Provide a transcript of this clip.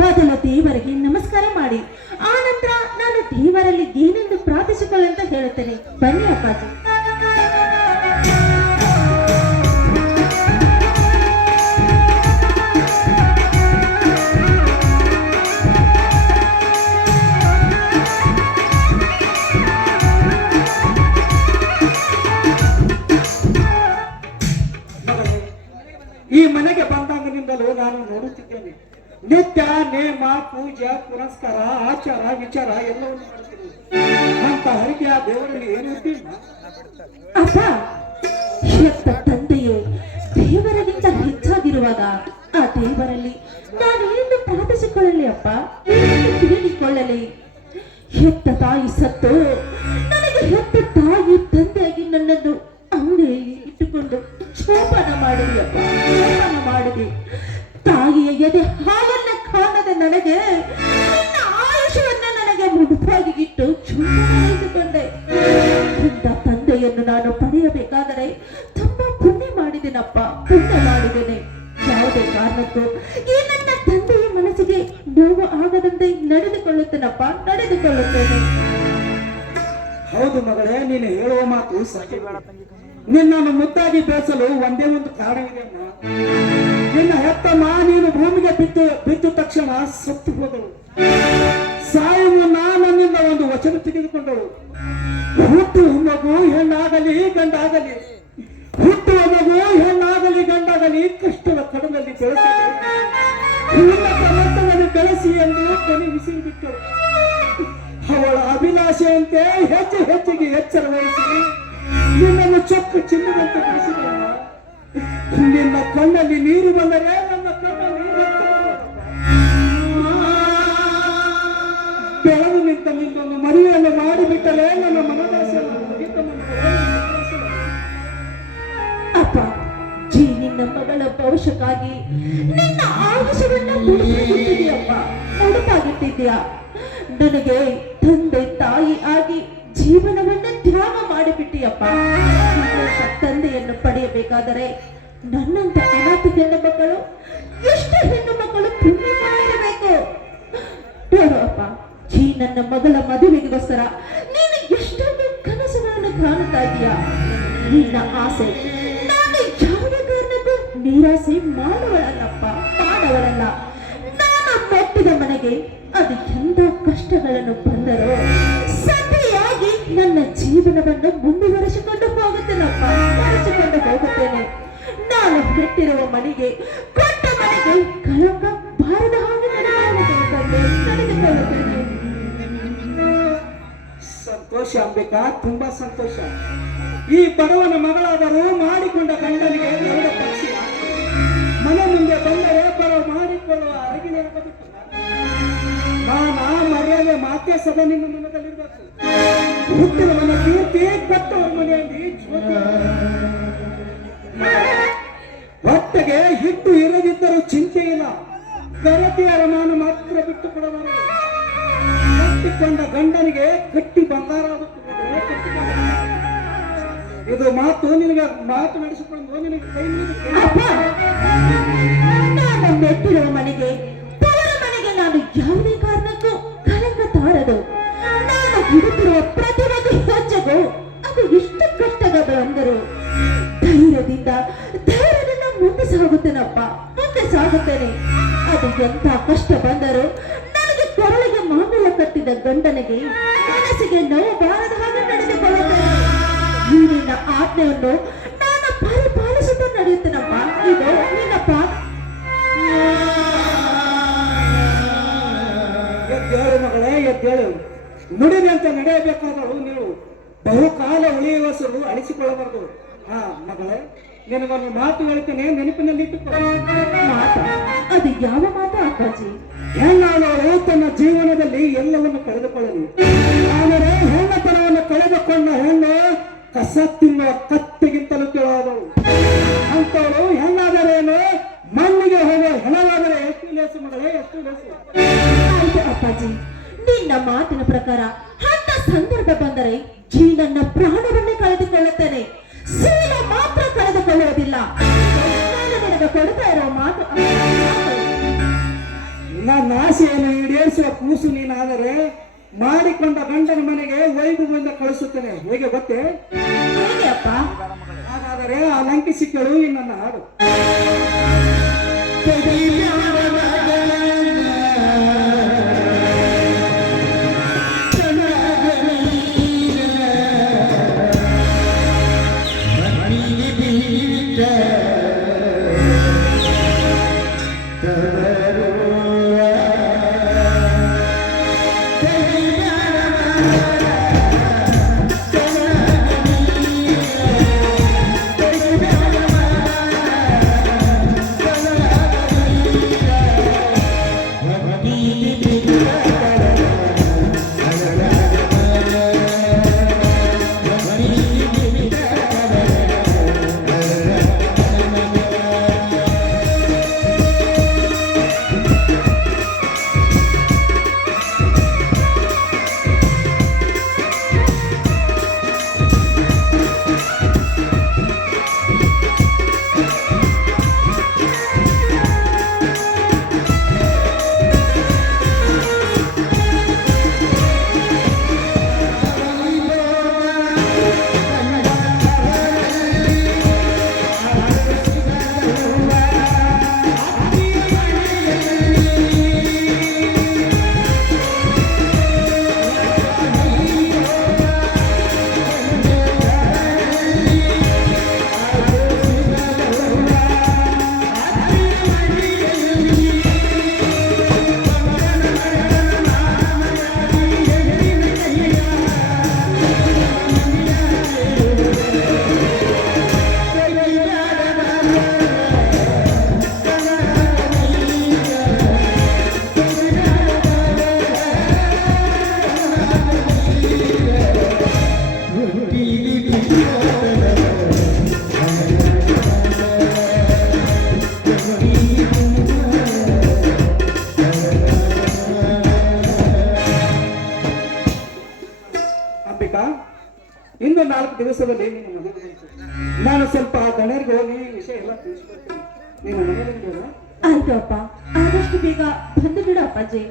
ಮೊದಲು ದೇವರಿಗೆ ನಮಸ್ಕಾರ ಮಾಡಿ ಆ ನಂತರ ನಾನು ದೇವರಲ್ಲಿ ಏನೆಂದು ಪ್ರಾರ್ಥಿಸಿಕೊಳ್ಳಂತ ಹೇಳುತ್ತೇನೆ. ಬನ್ನಿ ಅಪ್ಪಾಜಿ. ಈ ಮನೆಗೆ ಬಂದಾಗಿನಿಂದಲೂ ನಾನು ನೋಡುತ್ತಿದ್ದೇನೆ. ನಿತ್ಯ ನೇಮ ಪೂಜೆ ಪುರಸ್ಕಾರ ಆಚಾರ ವಿಚಾರ ಎಲ್ಲವನ್ನು ಮಾಡುತ್ತೇನೆ. ಅಂತ ಹರಿಕೆ ಆ ದೇವರಲ್ಲಿ ಏನಿರ್ತೀವಿ ಅಪ್ಪ, ಹೆತ್ತ ತಂದೆಯು ದೇವರಿಗಿಂತ ಹೆಚ್ಚಾಗಿರುವಾಗ ಆ ದೇವರಲ್ಲಿ ನಾನು ಏನು ಪ್ರಾರ್ಥಿಸಿಕೊಳ್ಳಲಿ ಅಪ್ಪ, ಏನು ತಿಳಿದುಕೊಳ್ಳಲಿ? ಹೆತ್ತ ತಾಯಿ ಸತ್ತು ನನಗೆ ಹೆತ್ತ ತಾಯಿ ತಂದೆಯಾಗಿ ನನ್ನನ್ನು ಅಂಗಡಿಯಲ್ಲಿ ಇಟ್ಟುಕೊಂಡು ಶೋಭನ ಮಾಡಿದೆ ಅಪ್ಪ, ಶೋಭನ ಮಾಡಿದೆ. ತಾಯಿಯ ಎದೆ ಹಾಲನ್ನ ಕಾಣದ ನನಗೆ ನನ್ನ ಆಯುಷ್ಯವನ್ನ ನನಗೆ ಮುಡುಪಾಗಿ ಇಟ್ಟು ಚೂಪಾಯಿಸಿಕೊಂಡೆ. ಇಂಥ ತಂದೆಯನ್ನು ನಾನು ಪಡೆಯಬೇಕಾದರೆ ತುಂಬಾ ಪುಣ್ಯ ಮಾಡಿದ್ದೇನಪ್ಪ, ಪುಣ್ಯ ಮಾಡಿದ್ದೇನೆ. ಯಾವುದೇ ಕಾರಣಕ್ಕೂ ಈ ನನ್ನ ತಂದೆಯ ಮನಸ್ಸಿಗೆ ನೋವು ಆಗದಂತೆ ನಡೆದುಕೊಳ್ಳುತ್ತೇನಪ್ಪ, ನಡೆದುಕೊಳ್ಳುತ್ತೇನೆ. ಹೌದು ಮಗಳೇ, ನೀನು ಹೇಳುವ ಮಾತು ಸತ್ಯ. ನಿನ್ನನ್ನು ಮುದ್ದಾಗಿ ಬೆಳೆಸಲು ಒಂದೇ ಒಂದು ಕಾರಣವಿದೆ ಅಮ್ಮ. ನಿನ್ನ ಹೆತ್ತಮ್ಮ ನೀನು ಭೂಮಿಗೆ ಬಿದ್ದ ತಕ್ಷಣ ಸತ್ತು ಹೋದಳು. ಸಾಯುವ ನನ್ನಿಂದ ಒಂದು ವಚನ ತೆಗೆದುಕೊಂಡಳು. ಹುಟ್ಟುವ ಮಗು ಹೆಣ್ಣಾಗಲಿ ಗಂಡಾಗಲಿ, ಹುಟ್ಟುವ ಮಗು ಹೆಣ್ಣಾಗಲಿ ಗಂಡಾಗಲಿ ಕಷ್ಟದ ಕಡಲಲ್ಲಿ ಬೆಳೆಸಲಿ, ಉನ್ನತ ಮಟ್ಟದಲ್ಲಿ ಬೆಳೆಸಿ ಎಂದು ಕೊನೆ ಬಿಸಿಲು ಬಿಟ್ಟಳು. ಅವಳ ಅಭಿಲಾಷೆಯಂತೆ ಹೆಚ್ಚು ಹೆಚ್ಚಿಗೆ ಎಚ್ಚರ ವಹಿಸಿ ನಿನ್ನನ್ನು ಚೊಕ್ಕ ಚಿನ್ನದಂತೆ ಬೆಳೆಸಿದಳು. ನಿನ್ನ ಕಣ್ಣಲ್ಲಿ ನೀರು ಬಂದರೆ ನನ್ನ ಕಣ್ಣಲ್ಲಿ ಬೆಳೆದು ನಿಂತ ನಿನ್ನೊಂದು ಮದುವೆಯನ್ನು ಮಾಡಿಬಿಟ್ಟಲೇ ನನ್ನ ಮನದಾಸೆಯನ್ನು ಅಪ್ಪ ಜಿ, ನಿನ್ನ ಮಗಳ ಭವಿಷ್ಯಕ್ಕಾಗಿ ನಿನ್ನ ಆಯುಷವನ್ನ ಮುಡುಪಾಗಿಟ್ಟಿದ್ಯಪ್ಪ, ಮುಡುಪಾಗಿಟ್ಟಿದ್ಯಾ. ನನಗೆ ತಂದೆ ತಾಯಿ ಆಗಿ ಜೀವನವನ್ನ ತ್ಯಾಗ ಮಾಡಿಬಿಟ್ಟಿಯಪ್ಪ. ತಂದೆಯನ್ನು ಪಡೆಯಬೇಕಾದರೆ ನನ್ನಂತ ಅನಾಥ ಹೆಣ್ಣು ಮಕ್ಕಳು, ಎಷ್ಟು ಹೆಣ್ಣು ಮಕ್ಕಳು ಪುಣ್ಯ ಮಾಡಿರಬೇಕು. ಅಪ್ಪ ಜೀ, ನನ್ನ ಮಗಳ ಮದುವೆಗೋಸ್ಕರ ನೀನು ಎಷ್ಟೊಂದು ಕನಸುಗಳನ್ನು ಕಾಣುತ್ತಾ ಇದೀಯಾ. ನಿನ್ನ ಆಸೆ ನಾನು ಯಾವುದೇ ಕಾರಣಕ್ಕೂ ನಿರಾಸೆ ಮಾಡುವಳಲ್ಲಪ್ಪ, ಮಾಡವಳಲ್ಲ. ನಾನು ಮೆಟ್ಟಿದ ಮನೆಗೆ ಅದು ಎಂತ ಕಷ್ಟಗಳನ್ನು ಬಂದರೂ ಸತಿಯಾಗಿ ನನ್ನ ಜೀವನವನ್ನು ಮುಂದುವರಿಸಿಕೊಂಡು ಹೋಗುತ್ತೇನಪ್ಪ, ನಡೆಸಿಕೊಂಡು ಹೋಗುತ್ತೇನೆ. ನಾನು ಬಿಟ್ಟಿರುವ ಮನೆಗೆ, ಕೊಟ್ಟ ಮನೆಗೆ ಕಳಂಕ ಬಾರದ ಹಾಗೆ ನಡೆದುಕೊಳ್ಳುತ್ತೇನೆ. ಸಂತೋಷ ಅಂಬಿಕಾ, ತುಂಬಾ ಸಂತೋಷ. ಈ ಬಡವನ ಮಗಳಾದರೂ ಮಾಡಿಕೊಂಡ ಗಂಡನಿಗೆ ಎರಡು ಪಕ್ಷಿ ಮನೆ ಮುಂದೆ ಬಂದರೆ ಬರೋ ಮಾಡಿಕೊಳ್ಳುವ ಅರಗಿನ ನಾನಾ ಮರ್ಯಾದೆ ಮಾತೆ ಸದಾ ನಿನ್ನ ಮನದಲ್ಲಿರ್ಬೇಕು. ಹುಟ್ಟಿದ ಮನೆ ಕೀರ್ತಿ, ಕೊಟ್ಟವರ ಮನೆಯಲ್ಲಿ ಹೊಟ್ಟೆಗೆ ಹಿಟ್ಟು ಇರದಿದ್ದರೂ ಚಿಂತೆ ಇಲ್ಲ. ಗರತಿಯ ಅರಮಾನ ಮಾತ್ರ ಬಿಟ್ಟು ಕೊಡಬಾರದು. ಕಟ್ಟಿಕೊಂಡ ಗಂಡನಿಗೆ ಗಟ್ಟಿ ಬಂಗಾರ ಇದು ಮಾತು ನಿನಗೆ ಮಾತು ನಡೆಸಿಕೊಂಡು ನಿನಗೆ ಕೈ ನಾನು ಮೆಟ್ಟಿರುವ ಮನೆಗೆ, ತವರ ಮನೆಗೆ ನಾನು ಯಾವುದೇ ಕಾರಣಕ್ಕೂ ಕಳಂಕ ತಾರದು. ನಾನು ಹಿಡಿದಿರುವ ಪ್ರತಿಯೊಂದು ಹೆಜ್ಜೆಗೂ ಅದು ಎಷ್ಟು ಕಷ್ಟಗಳು ಅಂದರು ಧೈರ್ಯದಿಂದ ಮುಂದೆ ಸಾಗುತ್ತೇನಪ್ಪ, ಮುಂದೆ ಸಾಗುತ್ತೇನೆ. ಅದು ಎಂತ ಕಷ್ಟ ಬಂದರೂ ನನಗೆ ಕೊರಳಿಗೆ ಮಾಂಗಲ್ಯ ಕಟ್ಟಿದ ಗಂಡನಿಗೆ ಮನಸ್ಸಿಗೆ ನೋವು ಬಾರದ ಹಾಗೆ ನಡೆದುಕೊಳ್ಳುತ್ತೇನೆ. ಈ ನಿನ್ನ ಆಜ್ಞೆಯನ್ನು ನಾನು ಪರಿಪಾಲಿಸುತ್ತಾ ನಡೆಯುತ್ತೇನಪ್ಪ. ಇದು ನಿನ್ನ ಎದ್ದೇಳು ಮಗಳೇ, ಎದ್ದೇಳು. ನುಡಿನಂತೆ ನಡೆಯಬೇಕಾದಳು ನೀವು. ಬಹುಕಾಲ ಉಳಿಯುವಸರು ಅಳಿಸಿಕೊಳ್ಳಬಾರದು. ಹಾ ಮಗಳೇ, ನಿನಗೊಂದು ಮಾತು ಹೇಳ್ತೇನೆ, ನೆನಪಿನಲ್ಲಿ ಇಟ್ಟುಕೊಳ್ಳ. ಮಾತು? ಅದು ಯಾವ ಮಾತು ಅಪ್ಪಾಜಿ? ಹೆಣ್ಣಾದವಳು ತನ್ನ ಜೀವನದಲ್ಲಿ ಎಲ್ಲವನ್ನು ಕಳೆದುಕೊಳ್ಳಲಿ. ಆದರೆ ಹೆಣ್ಣತನವನ್ನು ಕಳೆದುಕೊಂಡ ಹೆಣ್ಣು ಕಸ ತಿನ್ನುವ ಕತ್ತಿಗಿಂತಲೂ ಕೆಳಾದಳು. ಅಂತವಳು ಹೆಣ್ಣಾದರೇನು, ಮಣ್ಣಿಗೆ ಹೋಗುವ ಹೆಣವಾದರೆ ಎಷ್ಟು ಲೇಸು ಮಗಳೇ, ಎಷ್ಟು ಲೇಸು. ಆಯ್ತು ಅಪ್ಪಾಜಿ, ನಿನ್ನ ಮಾತಿನ ಪ್ರಕಾರ ಅಂತ ಸಂದರ್ಭ ಬಂದರೆ ಜೀ ನನ್ನ ಪ್ರಾಣವನ್ನೇ ಕಳೆದುಕೊಳ್ಳುತ್ತೇನೆ, ಶೀಲ ಮಾತ್ರ ಕಳೆದುಕೊಳ್ಳುವುದಿಲ್ಲ. ನಾನು ನಿನಗೆ ಕೊಡ್ತಾ ಇರೋ ಮಾತು ನನ್ನ ಆಸೆಯನ್ನು ಈಡೇರಿಸುವ ಕೂಸು ನೀನಾದರೆ ಮಾಡಿಕೊಂಡ ಗಂಡನ ಮನೆಗೆ ವೈಭವದಿಂದ ಕಳಿಸುತ್ತೇನೆ. ಹೇಗೆ ಗೊತ್ತೇ? ಹೇಗೆ ಅಪ್ಪ? ಹಾಗಾದರೆ ಆ ಲಂಕಿಸಿ ಕೇಳು ಈ ನನ್ನ ಹಾಡು. ಅಂಬಿಕಾ, ಇನ್ನು 4 ದಿವಸದಲ್ಲಿ ನೀನು ಮನೆಗೆ ಬಂತು. ನಾನು ಸ್ವಲ್ಪ ದಣರಿಗೆ ಹೋಗಿ ಈ ವಿಷಯ ಎಲ್ಲ ತಿಳಿಸ್ಕೊಡ್ತೀನಿ. ನೀನು ಮನೆಗೆ ಬಂದೋದ? ಆಯ್ತು ಅಪ್ಪ, ಆದಷ್ಟು ಬೇಗ ಬಂದು ಬಿಡು ಅಪ್ಪಾಜಿ.